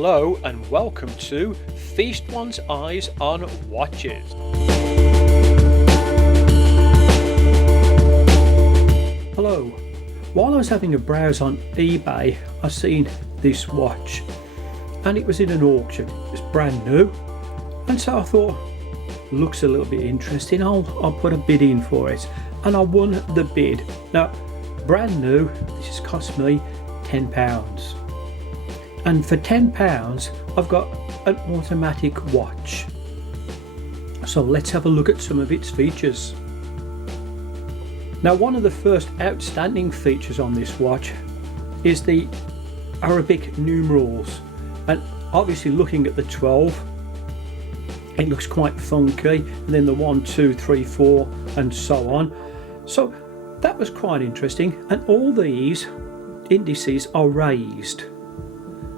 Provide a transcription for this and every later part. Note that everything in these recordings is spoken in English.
Hello and welcome to Feast One's Eyes on Watches. Hello. While I was having a browse on eBay, I seen this watch and it was in an auction. It was brand new, and so I thought, looks a little bit interesting, I'll put a bid in for it, and I won the bid. Now, brand new, this has cost me £10. And for £10 I've got an automatic watch. So let's have a look at some of its features. Now, one of the first outstanding features on this watch is the Arabic numerals, and obviously looking at the 12, it looks quite funky, and then the 1, 2, 3, 4 and so on. So that was quite interesting, and all these indices are raised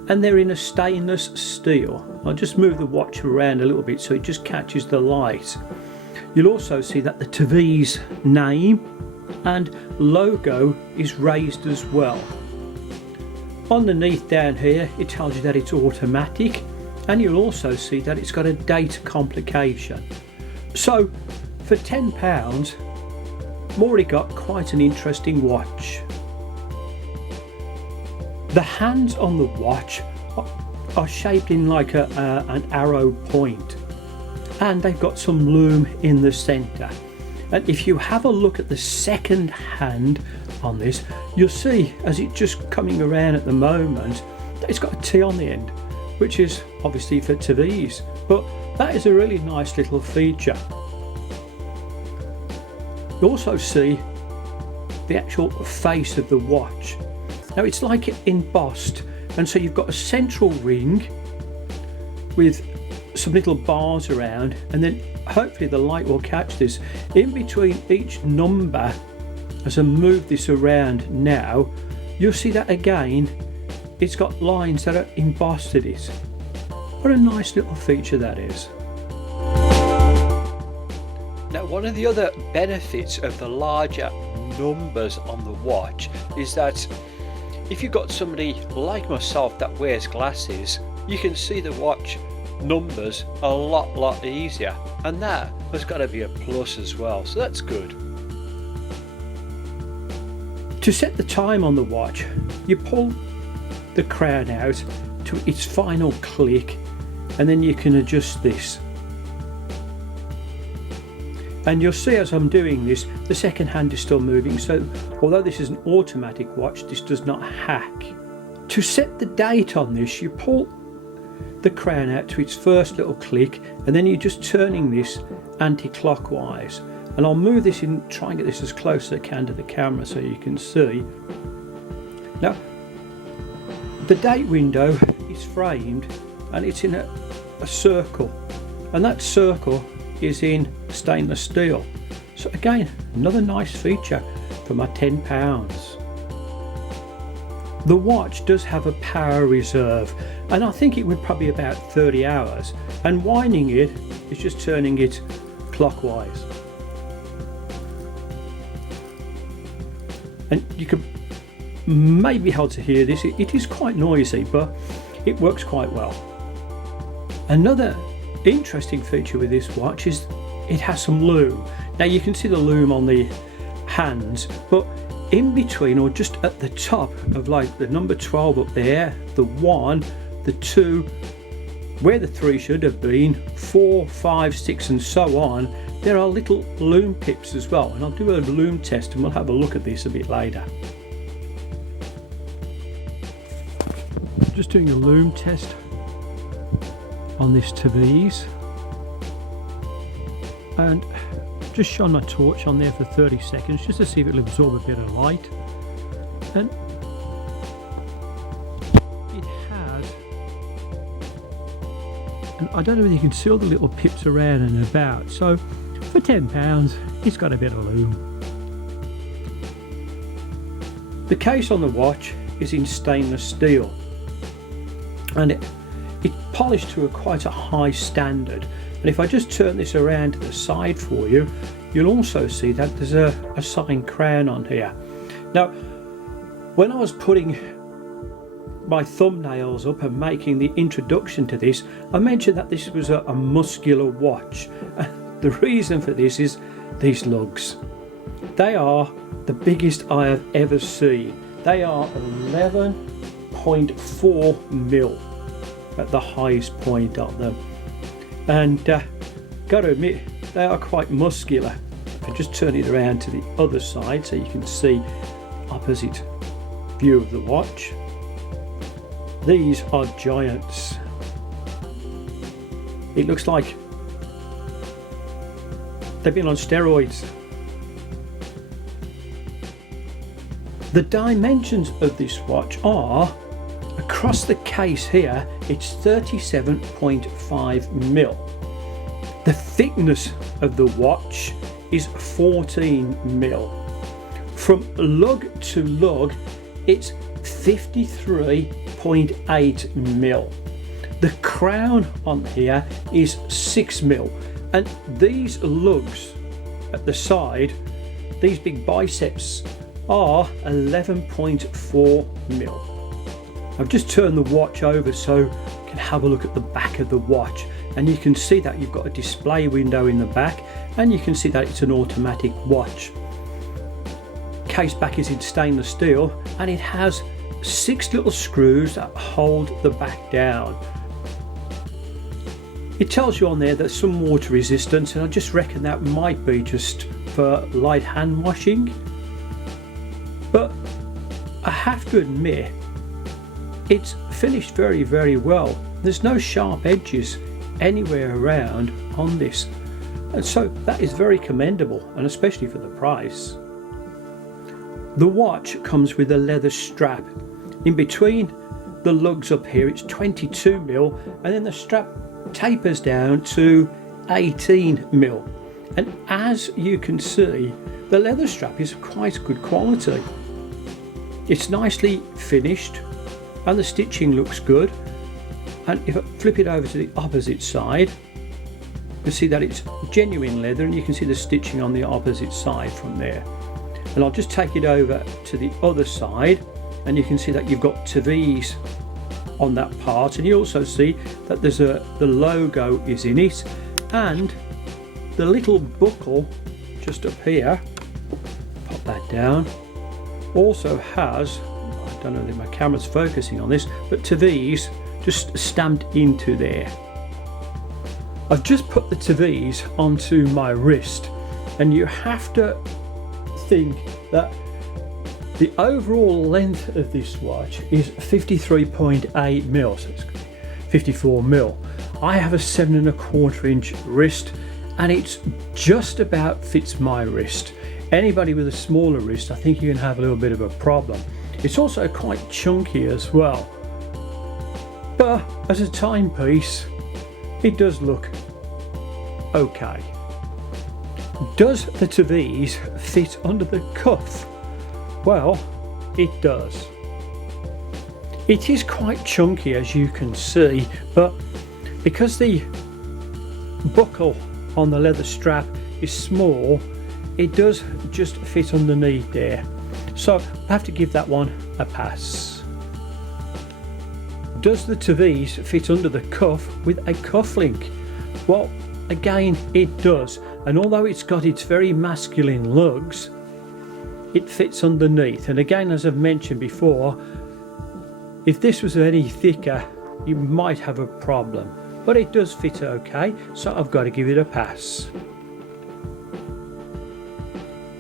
and they're in a stainless steel. I'll just move the watch around a little bit so it just catches the light. You'll also see that the Tevise name and logo is raised as well. Underneath down here it tells you that it's automatic, and you'll also see that it's got a date complication. So for £10 I've already got quite an interesting watch. The hands on the watch are shaped in like an arrow point, and they've got some lume in the centre. And if you have a look at the second hand on this, you'll see, as it's just coming around at the moment, that it's got a T on the end, which is obviously for Tevise, but that is a really nice little feature. You also see the actual face of the watch. Now, it's like it embossed, and so you've got a central ring with some little bars around, and then hopefully the light will catch this. In between each number, as I move this around now, you'll see that again it's got lines that are embossed in it. What a nice little feature that is. Now, one of the other benefits of the larger numbers on the watch is that if you've got somebody like myself that wears glasses, you can see the watch numbers a lot easier, and that has got to be a plus as well, so that's good. To set the time on the watch, you pull the crown out to its final click, and then you can adjust this. And you'll see as I'm doing this, the second hand is still moving, so although this is an automatic watch, this does not hack. To set the date on this, you pull the crown out to its first little click, and then you're just turning this anti-clockwise. And I'll move this in, try and get this as close as I can to the camera so you can see. Now, the date window is framed and it's in a circle, and that circle is in stainless steel. So again, another nice feature for my £10. The watch does have a power reserve, and I think it would probably be about 30 hours, and winding it is just turning it clockwise. And you can maybe be able to hear this, it is quite noisy, but it works quite well. Another interesting feature with this watch is it has some lume. Now, you can see the lume on the hands, but in between, or just at the top of like the number 12 up there, the 1, the 2, where the 3 should have been, 4, 5, 6 and so on, there are little lume pips as well, and I'll do a lume test and we'll have a look at this a bit later. Just doing a lume test on this Tevise, and just shone my torch on there for 30 seconds just to see if it'll absorb a bit of light, and it has. And I don't know whether you can see all the little pips around and about, so for £10 it's got a bit of lume. The case on the watch is in stainless steel, and it's polished to quite a high standard. And if I just turn this around to the side for you, you'll also see that there's a signed crown on here. Now, when I was putting my thumbnails up and making the introduction to this, I mentioned that this was a muscular watch. The reason for this is these lugs. They are the biggest I have ever seen. They are 11.4 mil at the highest point of them, and got to admit, they are quite muscular. I just turn it around to the other side so you can see the opposite view of the watch. These are giants. It looks like they've been on steroids. The dimensions of this watch are, across the case here, it's 37.5 mil. The thickness of the watch is 14 mil. From lug to lug, it's 53.8 mil. The crown on here is 6 mil, and these lugs at the side, these big biceps, are 11.4 mil. I've just turned the watch over so you can have a look at the back of the watch, and you can see that you've got a display window in the back, and you can see that it's an automatic watch. Case back is in stainless steel, and it has 6 little screws that hold the back down. It tells you on there that some water resistance, and I just reckon that might be just for light hand washing. But I have to admit, it's finished very, very well. There's no sharp edges anywhere around on this, and so that is very commendable, and especially for the price. The watch comes with a leather strap. In between the lugs up here, it's 22 mil, and then the strap tapers down to 18 mil. And as you can see, the leather strap is quite good quality. It's nicely finished, and the stitching looks good. And if I flip it over to the opposite side, you can see that it's genuine leather, and you can see the stitching on the opposite side from there. And I'll just take it over to the other side, and you can see that you've got Tevise on that part, and you also see that there's the logo is in it, and the little buckle just up here, pop that down, also has, I don't know if my camera's focusing on this, but Tevise just stamped into there. I've just put the Tevise onto my wrist, and you have to think that the overall length of this watch is 53.8 mil, so it's 54 mil. I have a 7¼ inch wrist, and it's just about fits my wrist. Anybody with a smaller wrist, I think you can have a little bit of a problem. It's also quite chunky as well, but as a timepiece, it does look okay. Does the Tevise fit under the cuff? Well, it does. It is quite chunky, as you can see, but because the buckle on the leather strap is small, it does just fit underneath there. So I have to give that one a pass. Does the Tevise fit under the cuff with a cufflink? Well, again, it does. And although it's got its very masculine lugs, it fits underneath. And again, as I've mentioned before, if this was any thicker, you might have a problem. But it does fit okay, so I've got to give it a pass.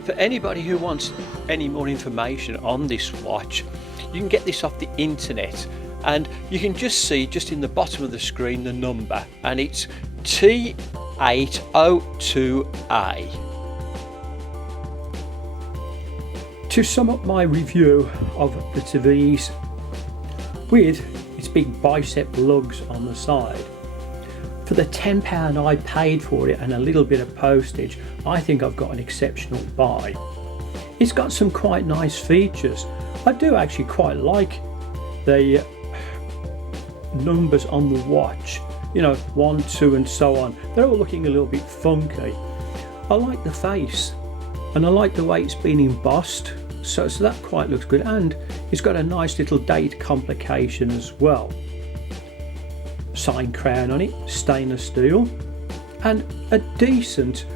For anybody who wants any more information on this watch, you can get this off the internet, and you can just see just in the bottom of the screen the number, and it's T802A. To sum up my review of the Tevise with its big bicep lugs on the side, for the £10 I paid for it and a little bit of postage, I think I've got an exceptional buy. It's got some quite nice features. I do actually quite like the numbers on the watch, you know, 1, 2 and so on. They're all looking a little bit funky. I like the face, and I like the way it's been embossed So that quite looks good, and it's got a nice little date complication as well. Sign crown on it, stainless steel, and a decent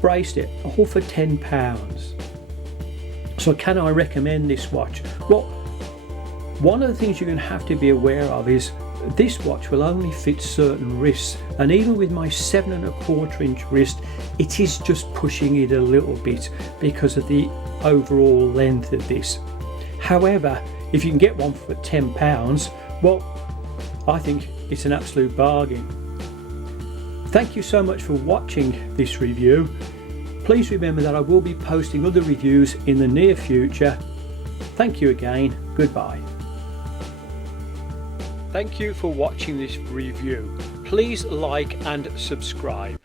bracelet, all for £10. So can I recommend this watch? Well, one of the things you're going to have to be aware of is this watch will only fit certain wrists, and even with my 7¼ inch wrist, it is just pushing it a little bit because of the overall length of this. However, if you can get one for £10, well, I think it's an absolute bargain. Thank you so much for watching this review. Please remember that I will be posting other reviews in the near future. Thank you again. Goodbye. Thank you for watching this review. Please like and subscribe.